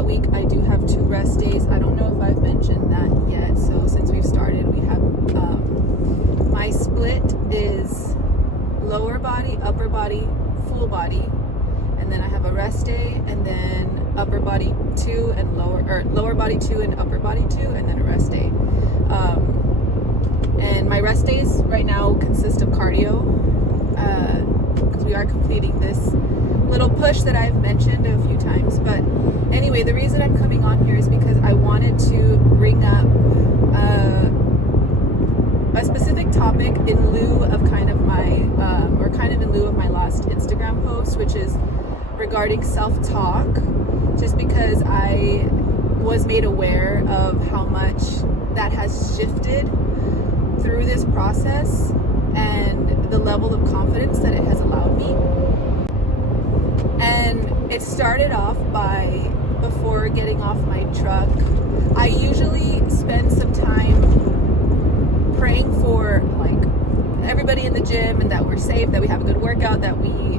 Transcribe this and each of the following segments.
that week I do have 2 rest days. I don't know if I've mentioned that yet. So since we've started, we have my split is lower body, upper body, full body, and then I have a rest day, and then upper body 2 and lower body 2 and upper body 2, and then a rest day. And my rest days right now consist of cardio, because we are completing this little push that I've mentioned a few times. But anyway, the reason I'm coming on here is because I wanted to bring up a specific topic in lieu of kind of my last Instagram post, which is regarding self-talk, just because I was made aware of how much that has shifted through this process and the level of confidence that it has allowed me. And it started off by, before getting off my truck, I usually spend some time praying for like everybody in the gym, and that we're safe, that we have a good workout, that we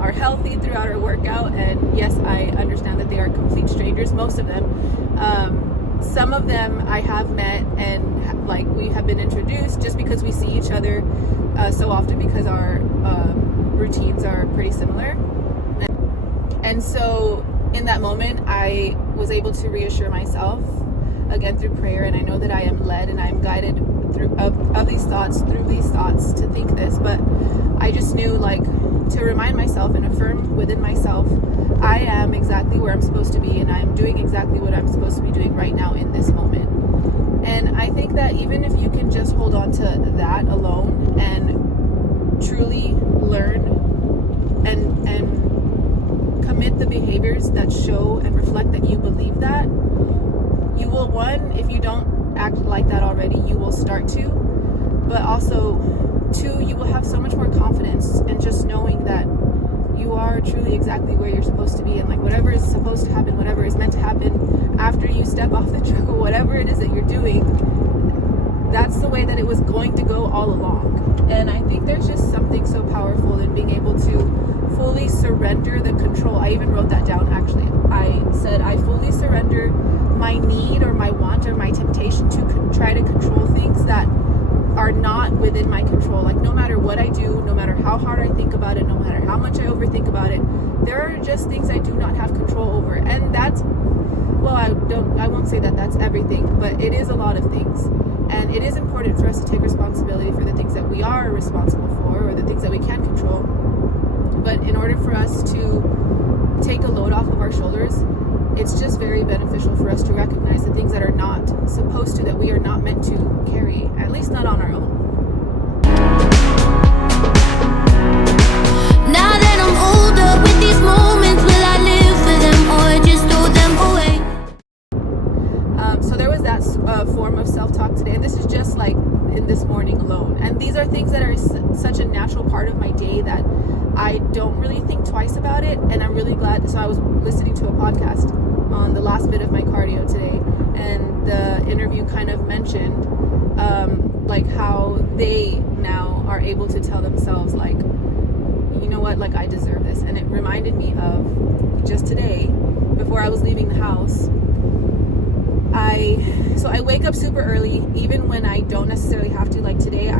are healthy throughout our workout. And yes, I understand that they are complete strangers, most of them. Some of them I have met and like we have been introduced just because we see each other so often, because our routines are pretty similar. And so in that moment, I was able to reassure myself again through prayer, and I know that I am led and I am guided through these thoughts to think this. But I just knew, like, to remind myself and affirm within myself, I am exactly where I'm supposed to be, and I'm doing exactly what I'm supposed to be doing right now in this moment. And I think that even if you can just hold on to that alone and truly learn and commit the behaviors that show and reflect that you believe that, you will, one, if you don't act like that already, you will start to, but also 2, you will have so much more confidence in just knowing that you are truly exactly where you're supposed to be, and like whatever is supposed to happen, whatever is meant to happen after you step off the truck, or whatever it is that you're doing, that's the way that it was going to go all along. And I think there's just something so powerful in being able to fully surrender the control. I even wrote that down, actually. I said I fully surrender my need or my want or my temptation to try to control things that are not within my control. Like, no matter what I do, no matter how hard I think about it, no matter how much I overthink about it, there are just things I do not have control over. And that's, well, I won't say that that's everything, but it is a lot of things. And it is important for us to take responsibility for the things that we are responsible for, or the things that we can control. But in order for us to take a load off of our shoulders, it's just very beneficial for us to recognize the things that are not supposed to, that we are not meant to carry, at least not on our own. Now that I'm older, with these moments, will I live for them or just throw them away? So there was that form of self-talk today, and this is just like in this morning alone. And these are things that are such a natural part of my day that I don't really think twice about it. And I'm really glad. So I was listening to a podcast on the last bit of my cardio today, and the interview kind of mentioned like how they now are able to tell themselves, like, you know what, like, I deserve this. And it reminded me of just today, before I was leaving the house, I wake up super early, even when I don't necessarily have to. Like today,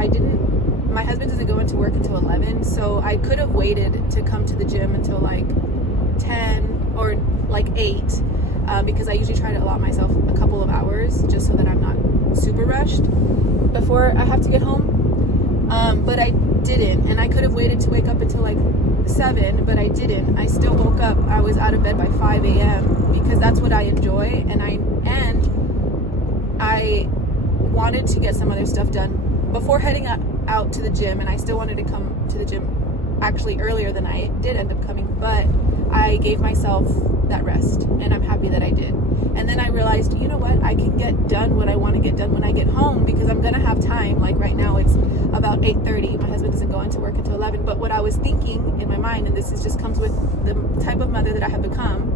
my husband doesn't go into work until 11, so I could have waited to come to the gym until like 10 or like 8, because I usually try to allot myself a couple of hours just so that I'm not super rushed before I have to get home. But I didn't, and I could have waited to wake up until like 7, but I didn't. I still woke up. I was out of bed by 5 a.m. because that's what I enjoy, and I wanted to get some other stuff done before heading out to the gym, and I still wanted to come to the gym actually earlier than I did end up coming, but I gave myself that rest, and I'm happy that I did. And then I realized, you know what, I can get done what I want to get done when I get home, because I'm gonna have time. Like right now it's about 8:30. My husband doesn't go into work until 11. But what I was thinking in my mind, and this just comes with the type of mother that I have become,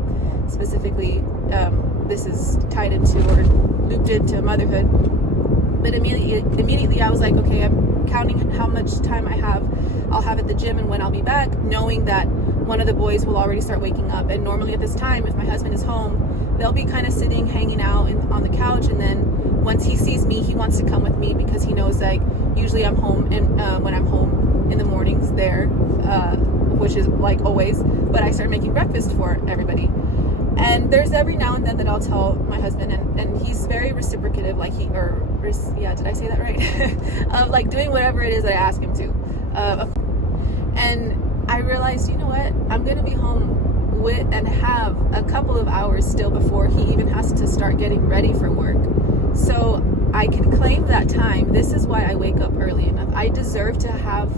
specifically this is tied into or looped into motherhood. But immediately I was like, okay, I'm counting how much time I'll have at the gym and when I'll be back, knowing that one of the boys will already start waking up. And normally at this time, if my husband is home, they'll be kind of sitting, hanging out on the couch, and then once he sees me, he wants to come with me because he knows like usually I'm home, and when I'm home in the mornings there, which is like always, but I start making breakfast for everybody. And there's every now and then that I'll tell my husband, and he's very reciprocative, like did I say that right? Of like doing whatever it is that I ask him to. And I realized, you know what? I'm gonna be home with and have a couple of hours still before he even has to start getting ready for work. So I can claim that time. This is why I wake up early enough. I deserve to have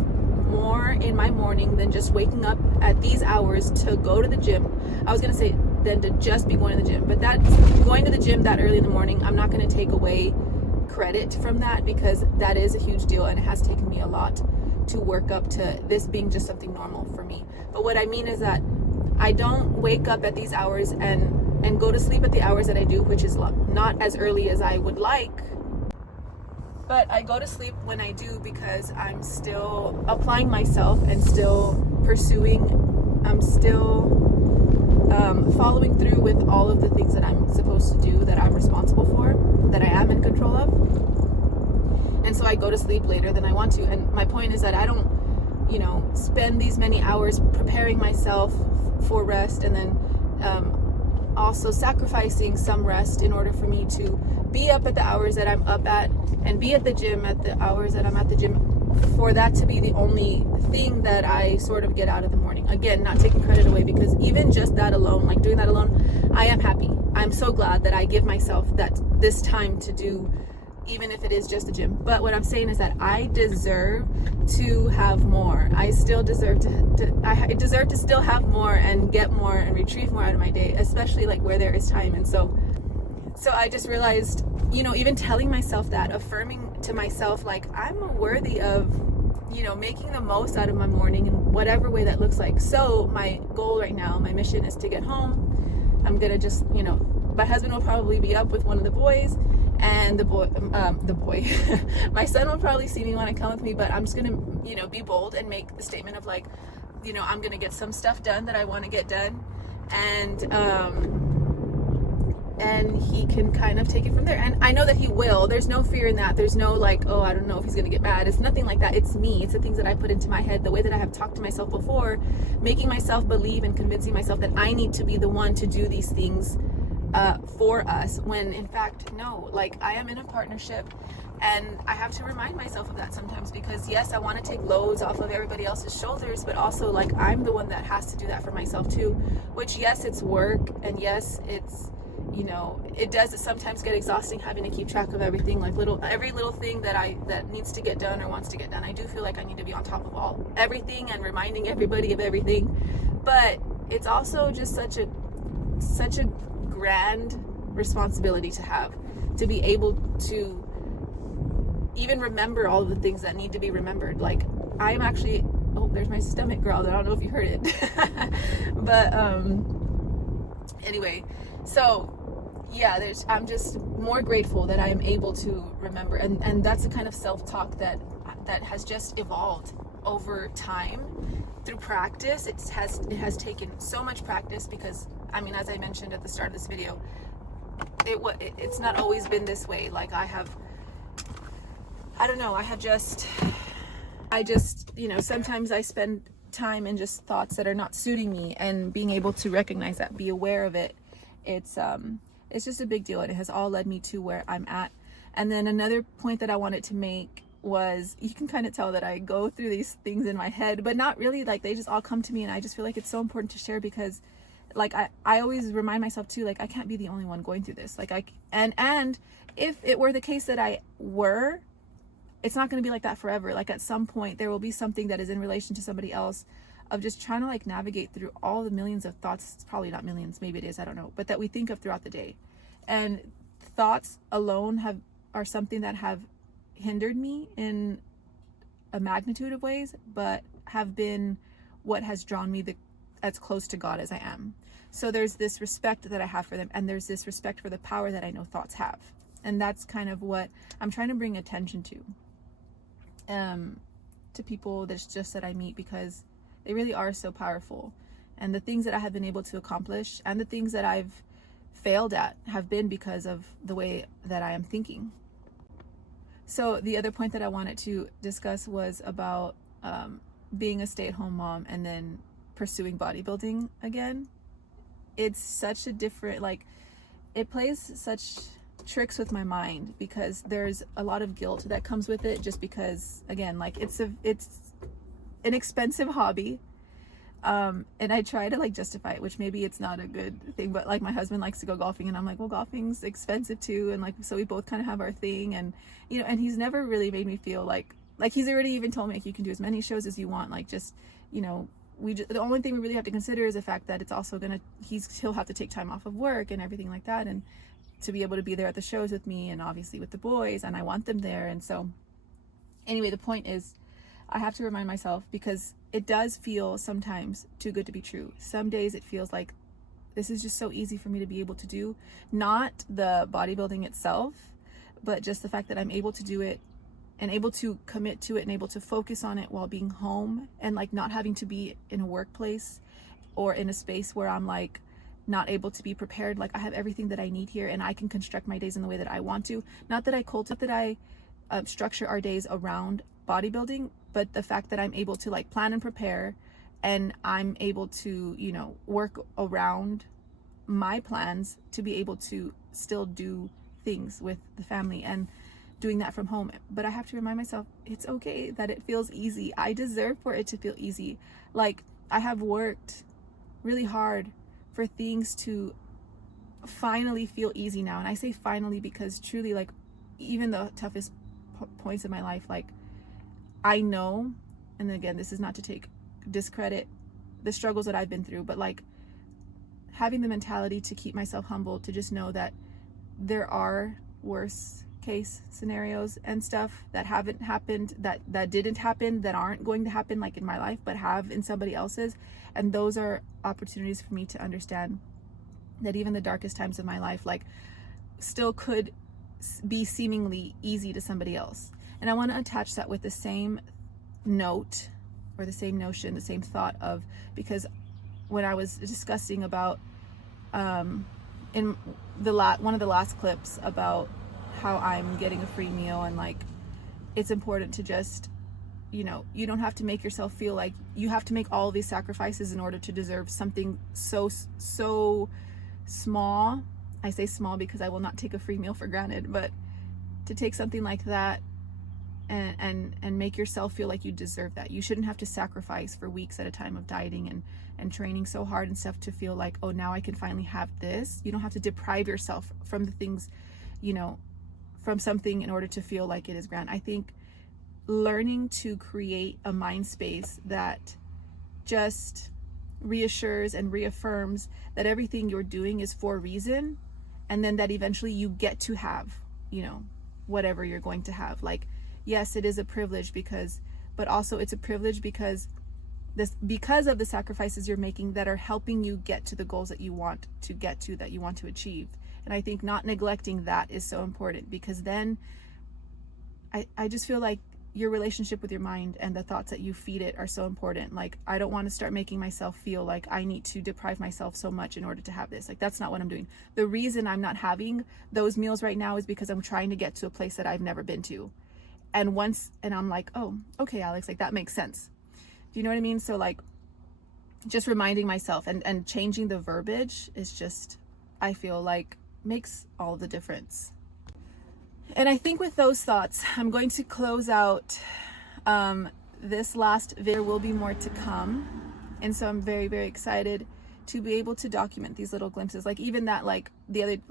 more in my morning than just waking up at these hours to go to the gym. I was gonna say than to just be going to the gym, but that going to the gym that early in the morning, I'm not going to take away credit from that, because that is a huge deal and it has taken me a lot to work up to this being just something normal for me. But what I mean is that I don't wake up at these hours and go to sleep at the hours that I do, which is not as early as I would like, but I go to sleep when I do because I'm still applying myself and still pursuing, I'm still following through with all of the things that I'm supposed to do, that I'm responsible for, that I am in control of. And so I go to sleep later than I want to. And my point is that I don't, spend these many hours preparing myself for rest, and then also sacrificing some rest in order for me to be up at the hours that I'm up at and be at the gym at the hours that I'm at the gym, for that to be the only thing that I sort of get out of the morning. Again, not taking credit away, because even just that alone, like doing that alone, I am happy. I'm so glad that I give myself this time to do, even if it is just the gym. But what I'm saying is that I deserve to have more. I still deserve I deserve to still have more and get more and retrieve more out of my day, especially like where there is time. And so I just realized, even telling myself that, affirming to myself, like I'm worthy of, making the most out of my morning in whatever way that looks like. So my goal right now, my mission is to get home. I'm gonna just, my husband will probably be up with one of the boys, and the boy, my son will probably see me when I come with me, but I'm just gonna, be bold and make the statement of like, I'm gonna get some stuff done that I want to get done, and he can kind of take it from there. And I know that he will. There's no fear in that. There's no like, oh, I don't know if he's gonna get mad. It's nothing like that. It's me. It's the things that I put into my head, the way that I have talked to myself before, making myself believe and convincing myself that I need to be the one to do these things for us, when in fact, no, like I am in a partnership, and I have to remind myself of that sometimes, because yes, I want to take loads off of everybody else's shoulders, but also like I'm the one that has to do that for myself too, which yes, it's work, and yes, it's, it does sometimes get exhausting having to keep track of everything, like every little thing that needs to get done or wants to get done. I do feel like I need to be on top of everything and reminding everybody of everything, but it's also just such a grand responsibility to have, to be able to even remember all of the things that need to be remembered. Like I'm actually, oh, there's my stomach growled. I don't know if you heard it. But anyway, so yeah, I'm just more grateful that I am able to remember, and that's the kind of self-talk that has just evolved over time through practice. It has taken so much practice, because I mean, as I mentioned at the start of this video, it's not always been this way. Like I just sometimes I spend time in just thoughts that are not suiting me, and being able to recognize that, be aware of it, it's just a big deal, and it has all led me to where I'm at. And then another point that I wanted to make was, you can kind of tell that I go through these things in my head, but not really, like they just all come to me, and I just feel like it's so important to share, because like I always remind myself too, like I can't be the only one going through this. Like and if it were the case that I were, it's not going to be like that forever. Like at some point there will be something that is in relation to somebody else, of just trying to like navigate through all the millions of thoughts. It's probably not millions, maybe it is, I don't know, but that we think of throughout the day. And thoughts alone are something that have hindered me in a magnitude of ways, but have been what has drawn me as close to God as I am. So there's this respect that I have for them, and there's this respect for the power that I know thoughts have. And that's kind of what I'm trying to bring attention to people that I meet, because they really are so powerful. And the things that I have been able to accomplish, and the things that I've failed at have been because of the way that I am thinking. So the other point that I wanted to discuss was about being a stay-at-home mom and then pursuing bodybuilding again. It's such a different, like, it plays such tricks with my mind because there's a lot of guilt that comes with it, just because, again, like, it's an expensive hobby. And I try to like justify it, which maybe it's not a good thing, but like my husband likes to go golfing and I'm like, well, golfing's expensive too, and like, so we both kind of have our thing, and you know, and he's never really made me feel like he's already even told me, like, you can do as many shows as you want, like, just, you know, the only thing we really have to consider is the fact that it's also he'll have to take time off of work and everything like that, and to be able to be there at the shows with me and obviously with the boys, and I want them there. And so anyway, the point is, I have to remind myself, because it does feel sometimes too good to be true. Some days it feels like this is just so easy for me to be able to do, not the bodybuilding itself, but just the fact that I'm able to do it and able to commit to it and able to focus on it while being home, and like not having to be in a workplace or in a space where I'm like not able to be prepared. Like, I have everything that I need here and I can construct my days in the way that I want to. Not that I structure our days around bodybuilding, but the fact that I'm able to like plan and prepare, and I'm able to, you know, work around my plans to be able to still do things with the family and doing that from home. But I have to remind myself, it's okay that it feels easy. I deserve for it to feel easy. Like, I have worked really hard for things to finally feel easy now. And I say finally because truly, like, even the toughest points in my life, like, I know, and again, this is not to discredit the struggles that I've been through, but like, having the mentality to keep myself humble, to just know that there are worse case scenarios and stuff that haven't happened, that didn't happen, that aren't going to happen like in my life, but have in somebody else's. And those are opportunities for me to understand that even the darkest times of my life, like, still could be seemingly easy to somebody else. And I want to attach that with the same note, or the same notion, the same thought of, because when I was discussing about in one of the last clips about how I'm getting a free meal, and like, it's important to just, you know, you don't have to make yourself feel like you have to make all of these sacrifices in order to deserve something so small. I say small because I will not take a free meal for granted, but to take something like that and make yourself feel like you deserve that. You shouldn't have to sacrifice for weeks at a time of dieting and training so hard and stuff to feel like, oh, now I can finally have this. You don't have to deprive yourself from the things, you know, from something in order to feel like it is grand. I think learning to create a mind space that just reassures and reaffirms that everything you're doing is for a reason, and then that eventually you get to have, you know, whatever you're going to have. Like, yes, it is a privilege but also it's a privilege because of the sacrifices you're making that are helping you get to the goals that you want to get to, that you want to achieve. And I think not neglecting that is so important, because then I just feel like your relationship with your mind and the thoughts that you feed it are so important. Like, I don't want to start making myself feel like I need to deprive myself so much in order to have this. Like, that's not what I'm doing. The reason I'm not having those meals right now is because I'm trying to get to a place that I've never been to. And I'm like, oh, okay, Alex, like, that makes sense. Do you know what I mean? So like, just reminding myself and changing the verbiage is just, I feel like, makes all the difference. And I think with those thoughts, I'm going to close out this last video. There will be more to come. And so I'm very, very excited to be able to document these little glimpses. Like, even that, like, it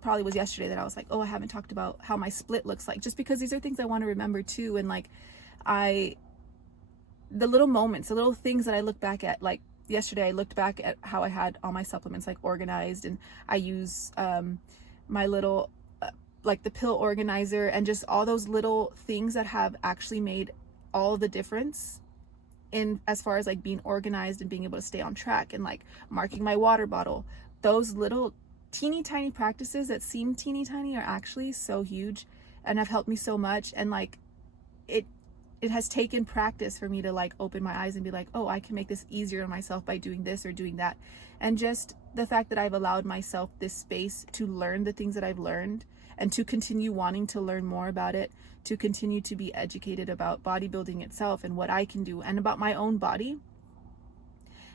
probably was yesterday that I was like, oh, I haven't talked about how my split looks like, just because these are things I want to remember too. And like, the little moments, the little things that I look back at, like yesterday I looked back at how I had all my supplements like organized, and I use my little like the pill organizer, and just all those little things that have actually made all the difference in as far as like being organized and being able to stay on track, and like marking my water bottle. Those little teeny tiny practices that seem teeny tiny are actually so huge and have helped me so much. And like, it it has taken practice for me to like open my eyes and be like, oh, I can make this easier on myself by doing this or doing that. And just the fact that I've allowed myself this space to learn the things that I've learned and to continue wanting to learn more about it, to continue to be educated about bodybuilding itself and what I can do and about my own body.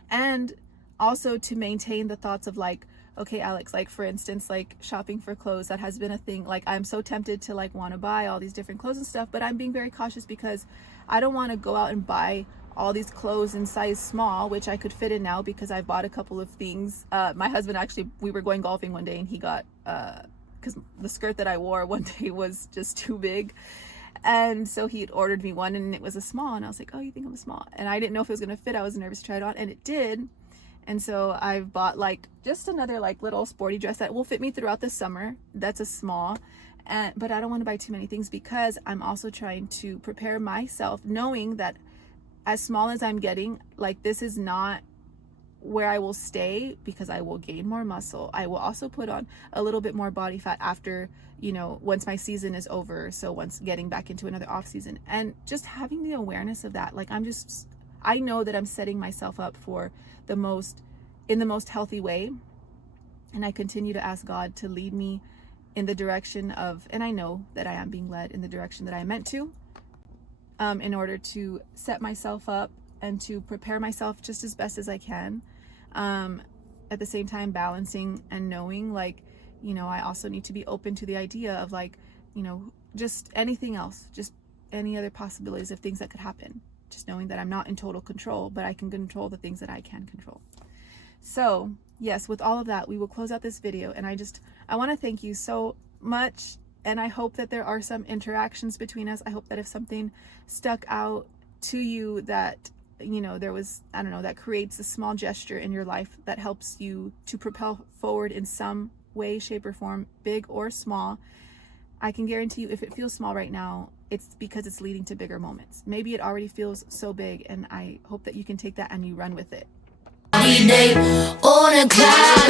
And also to maintain the thoughts of like, okay, Alex, like for instance, like shopping for clothes, that has been a thing. Like I'm so tempted to like want to buy all these different clothes and stuff, but I'm being very cautious because I don't want to go out and buy all these clothes in size small, which I could fit in now because I bought a couple of things. My husband actually, we were going golfing one day and he got, because the skirt that I wore one day was just too big. And so he had ordered me one and it was a small, and I was like, oh, you think I'm a small? And I didn't know if it was going to fit. I was nervous to try it on, and it did. And so I've bought like just another like little sporty dress that will fit me throughout the summer. That's a small. But I don't want to buy too many things because I'm also trying to prepare myself, knowing that as small as I'm getting, like this is not where I will stay, because I will gain more muscle. I will also put on a little bit more body fat after, you know, once my season is over. So once getting back into another off season, and just having the awareness of that, like I know that I'm setting myself up for in the most healthy way. And I continue to ask God to lead me in the direction of, and I know that I am being led in the direction that I meant to, in order to set myself up and to prepare myself just as best as I can. At the same time, balancing and knowing, like, you know, I also need to be open to the idea of like, you know, just anything else, just any other possibilities of things that could happen. Just knowing that I'm not in total control, but I can control the things that I can control. So yes, with all of that, we will close out this video. And I want to thank you so much. And I hope that there are some interactions between us. I hope that if something stuck out to you, that, you know, there was, I don't know, that creates a small gesture in your life that helps you to propel forward in some way, shape, or form, big or small. I can guarantee you, if it feels small right now, it's because it's leading to bigger moments. Maybe it already feels so big, and I hope that you can take that and you run with it. On a cloud,